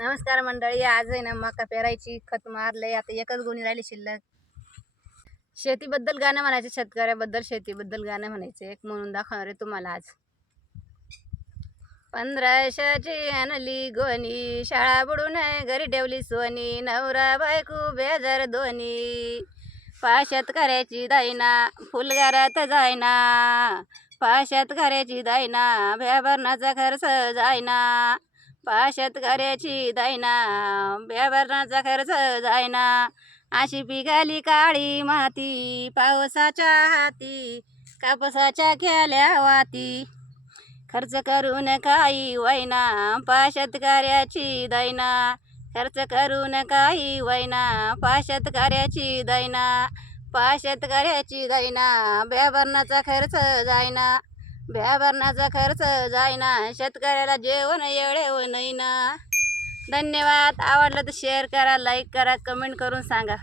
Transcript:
नमस्कार मंडळी आज आहे ना मका पेरायची खत मारलंय. आता एकच गुणी राहिली शिल्लक. शेतीबद्दल गाणं म्हणायचं शेतकऱ्याबद्दल शेतीबद्दल गाणं म्हणायचं. एक म्हणून दाखवणार आहे तुम्हाला आज. पंधराशाची आणली गोणी शाळा बुडून घरी ठेवली सोनी. नवरा बायको बेजार दोन्ही पाशात करायची दायना फुलगारात जायना. पाशात करायची दायना भ्याभरणाचा खर्च जायना. पा शेतकऱ्याची दायना भ्याभरणाचा खर्च जायना. अशी पिकाली काळी माती पावसाच्या हाती कापसाच्या केल्या वाती. खर्च करून काही वैना पा शेतकऱ्याची दैना खर्च करून काही वैना पा शेतकऱ्याची दैना पा शेतकऱ्याची दैना भ्याभरणाचा खर्च जायना. भरण्याचा खर्च जायना शेतकऱ्याला जेवण येळे ना धन्यवाद. आवडलं तर शेअर करा लाईक करा कमेंट करून सांगा.